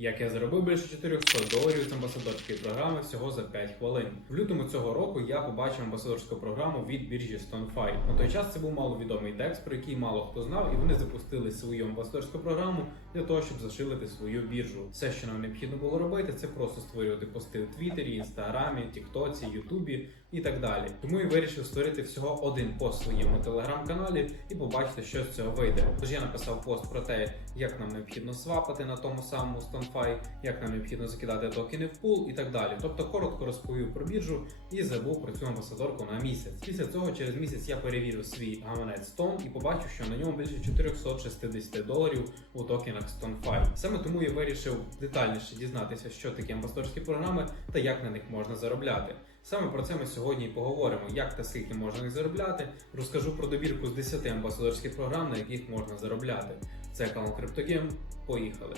Як я заробив більше 400 доларів з амбасадорської програми всього за 5 хвилин. В лютому цього року я побачив амбасадорську програму від біржі StoneFi. На той час це був маловідомий текст, про який мало хто знав, і вони запустили свою амбасадорську програму для того, щоб зашилити свою біржу. Все, що нам необхідно було робити, це просто створювати пости в Твіттері, Інстаграмі, Тіктоці, Ютубі і так далі. Тому я вирішив створити всього один пост в своєму телеграм-каналі і побачити, що з цього вийде. Тож я написав пост про те, як нам необхідно свапати на тому самому StoneFi, як нам необхідно закидати токени в пул і так далі. Тобто коротко розповів про біржу і забув про цю амбасадорку на місяць. Після цього через місяць я перевірив свій гаманець Stone і побачив, що на ньому більше 460 доларів у токенах StoneFi. Саме тому я вирішив детальніше дізнатися, що таке амбасадорські програми та як на них можна заробляти. Саме про це ми сьогодні і поговоримо, як та скільки можна на них заробляти. Розкажу про добірку з 10 амбасадорських програм, на яких можна заробляти. Це канал CryptoGame. Поїхали!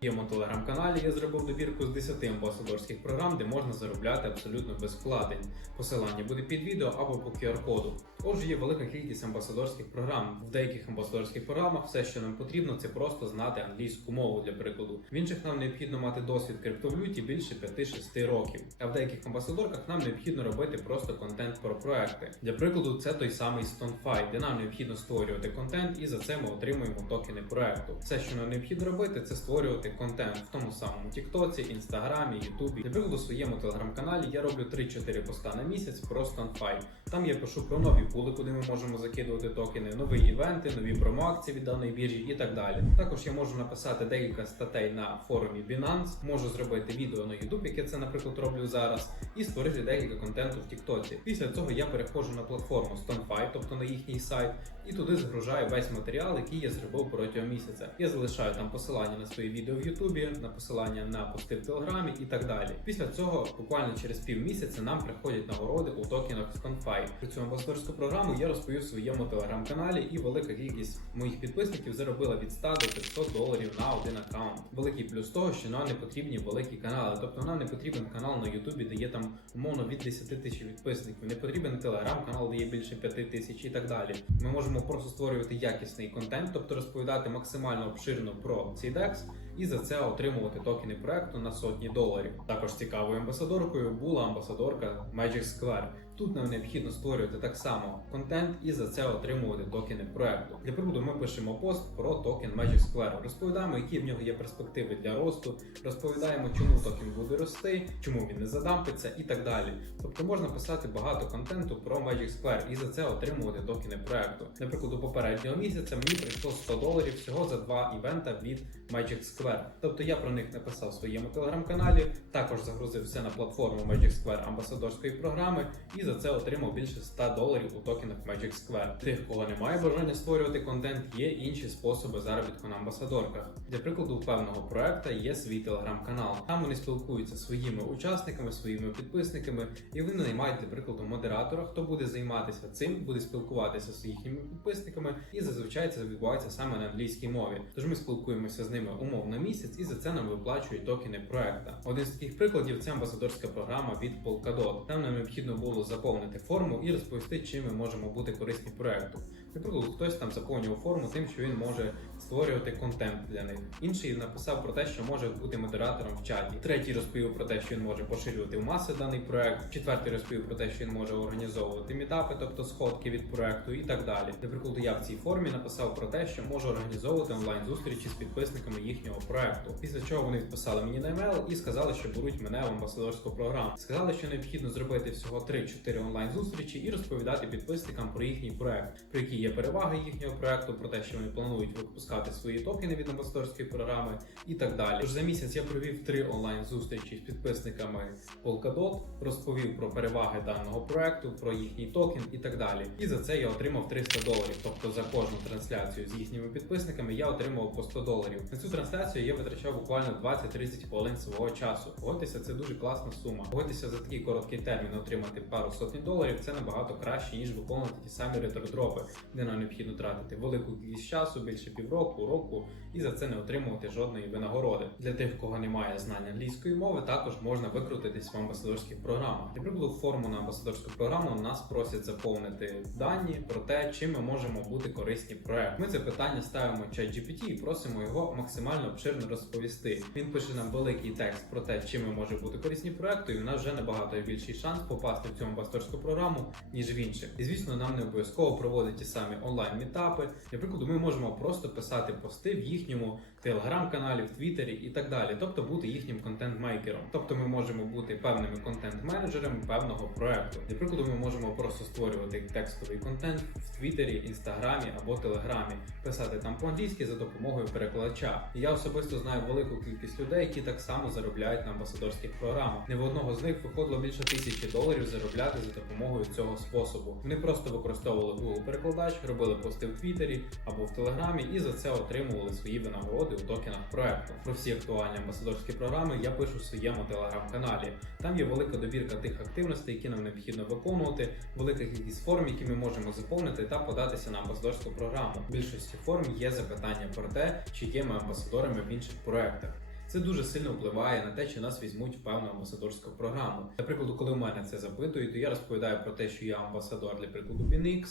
В моєму телеграм-каналі я зробив добірку з 10 амбасадорських програм, де можна заробляти абсолютно без вкладень. Посилання буде під відео або по QR-коду. Отже, є велика кількість амбасадорських програм. В деяких амбасадорських програмах все, що нам потрібно, це просто знати англійську мову для прикладу. В інших нам необхідно мати досвід криптовалюті більше 5-6 років. А в деяких амбасадорках нам необхідно робити просто контент про проекти. Для прикладу, це той самий StoneFi, де нам необхідно створювати контент, і за це ми отримуємо токени проекту. Все, що нам необхідно робити, це створювати контент в тому самому Тіктоці, Інстаграмі, Ютубі. Для прикладу, в своєму телеграм-каналі я роблю 3-4 поста на місяць про StoneFi. Там я пишу про нові пули, куди ми можемо закидувати токени, нові івенти, нові промоакції від даної біржі і так далі. Також я можу написати декілька статей на форумі Binance, можу зробити відео на YouTube, яке це, наприклад, роблю зараз, і створити декілька контенту в Тіктоці. Після цього я переходжу на платформу StoneFi, тобто на їхній сайт, і туди загружаю весь матеріал, який я зробив протягом місяця. Я залишаю там посилання на свої відео в Ютубі, на посилання на пости в Телеграмі і так далі. Після цього, буквально через півмісяця, нам приходять нагороди у токенах StoneFi. Про цю амбасадорську програму я розповів в своєму телеграм-каналі, і велика кількість моїх підписників заробила від 100 до 500 доларів на один аккаунт. Великий плюс того, що нам не потрібні великі канали, тобто нам не потрібен канал на Ютубі, де є там умовно від 10 тисяч підписників. Не потрібен телеграм-канал, де є більше 5 тисяч і так далі. Ми можемо просто створювати якісний контент, тобто розповідати максимально обширно про цей DEX, і за це отримувати токени проекту на сотні доларів. Також цікавою амбасадоркою була амбасадорка Magic Square. Тут нам необхідно створювати так само контент і за це отримувати токени проекту. Для прикладу, ми пишемо пост про токен Magic Square, розповідаємо, які в нього є перспективи для росту, розповідаємо, чому токен буде рости, чому він не задампиться і так далі. Тобто можна писати багато контенту про Magic Square і за це отримувати токени проекту. Наприклад, у попереднього місяця мені прийшло 100 доларів всього за два івента від Magic Square. Тобто я про них написав в своєму телеграм-каналі, також загрузив все на платформу Magic Square амбасадорської програми і за це отримав більше 100 доларів у токенах Magic Square. Тих, кого немає бажання створювати контент, є інші способи заробітку на амбасадорках. Для прикладу, у певного проекту є свій телеграм-канал. Там вони спілкуються своїми учасниками, своїми підписниками, і вони наймають, для прикладу, модератора, хто буде займатися цим, буде спілкуватися з їхніми підписниками, і зазвичай це відбувається саме на англійській мові. Тож ми спілкуємося з ними умовно місяць, і за це нам виплачують токени проекта. Один з таких прикладів це амбасадорська програма від Polkadot. Там нам необхідно було заповнити форму і розповісти, чим ми можемо бути корисні проекту. Наприклад, хтось там заповнював форму тим, що він може створювати контент для них. Інший написав про те, що може бути модератором в чаті. Третій розповів про те, що він може поширювати в маси даний проект. Четвертий розповів про те, що він може організовувати мітапи, тобто сходки від проекту і так далі. Для прикладу, я в цій формі написав про те, що можу організовувати онлайн зустрічі з підписниками їхнього проекту. Після чого вони відписали мені на емейл і сказали, що беруть мене в амбасадорську програму. Сказали, що необхідно зробити всього 3-4 онлайн зустрічі і розповідати підписникам про їхній проект, про які є переваги їхнього проекту, про те, що вони планують випускати свої токени від амбасадорської програми і так далі. Тож за місяць я провів три онлайн зустрічі з підписниками Polkadot, розповів про переваги даного проекту, про їхній токен і так далі. І за це я отримав 300 доларів. Тобто за кожну трансляцію з їхніми підписниками я отримав по 100 доларів. На цю трансляцію я витрачав буквально 20-30 хвилин свого часу. Погодьтеся, це дуже класна сума. Погодьтеся за такий короткий термін отримати пару сотень доларів, це набагато краще, ніж виконувати ті самі ретродропи, де нам необхідно тратити велику кількість часу, більше півроку, року, і за це не отримувати жодної винагороди. Для тих, в кого немає знань англійської мови, також можна викрутитись в амбасадорських програмах. Для прикладу, форму на амбасадорську програму нас просять заповнити дані про те, чим ми можемо бути корисні проект. Ми це питання ставимо ChatGPT і просимо його максимально обширно розповісти. Він пише нам великий текст про те, чим ми можемо бути корисні проекту, і в нас вже набагато більший шанс попасти в цю амбасадорську програму, ніж в інших. І звісно, нам не обов'язково проводити самі онлайн мітапи. Для прикладу, ми можемо просто писати пости в їхньому телеграм-каналі, в Твіттері і так далі, тобто бути їхнім контент-мейкером. Тобто ми можемо бути певними контент-менеджерами певного проекту. Для прикладу, ми можемо просто створювати текстовий контент в Твіттері, Інстаграмі або Телеграмі, писати там по-англійськи за допомогою перекладача. Я особисто знаю велику кількість людей, які так само заробляють на амбасадорських програмах. Не в одного з них виходило більше тисячі доларів заробляти за допомогою цього способу. Вони просто використовували Google перекладач, робили пости в Твіттері або в Телеграмі і за це отримували свої винагороди у токенах проекту. Про всі актуальні амбасадорські програми я пишу в своєму телеграм-каналі. Там є велика добірка тих активностей, які нам необхідно виконувати, велика кількість форм, які ми можемо заповнити та податися на амбасадорську програму. В більшості форм є запитання про те, чи є ми амбасадорами в інших проектах. Це дуже сильно впливає на те, чи нас візьмуть в певну амбасадорську програму. Для прикладу, коли в мене це запитують, то я розповідаю про те, що я амбасадор для прикладу BNX,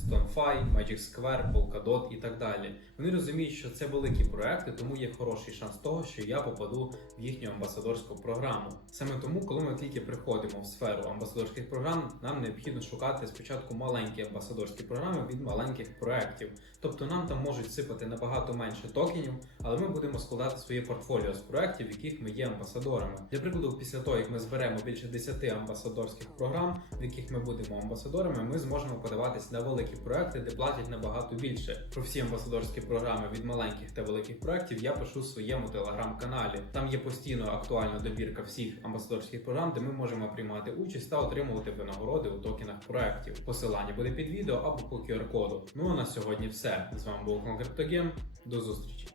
StoneFi, Magic Square, Polkadot і так далі. Вони розуміють, що це великі проекти, тому є хороший шанс того, що я попаду в їхню амбасадорську програму. Саме тому, коли ми тільки приходимо в сферу амбасадорських програм, нам необхідно шукати спочатку маленькі амбасадорські програми від маленьких проєктів. Тобто нам там можуть сипати набагато менше токенів, але ми будемо складати своє портфоліо з проєктів, в яких ми є амбасадорами. Для прикладу, після того, як ми зберемо більше 10 амбасадорських програм, в яких ми будемо амбасадорами, ми зможемо подаватись на великі проекти, де платять набагато більше. Про всі амбасадорські програми від маленьких та великих проєктів я пишу в своєму телеграм-каналі. Там є постійно актуальна добірка всіх амбасадорських програм, де ми можемо приймати участь та отримувати винагороди у токенах проєктів. Посилання буде під відео або по QR-коду. Ну а на сьогодні все. З вами був Конкретогем. До зустрічі.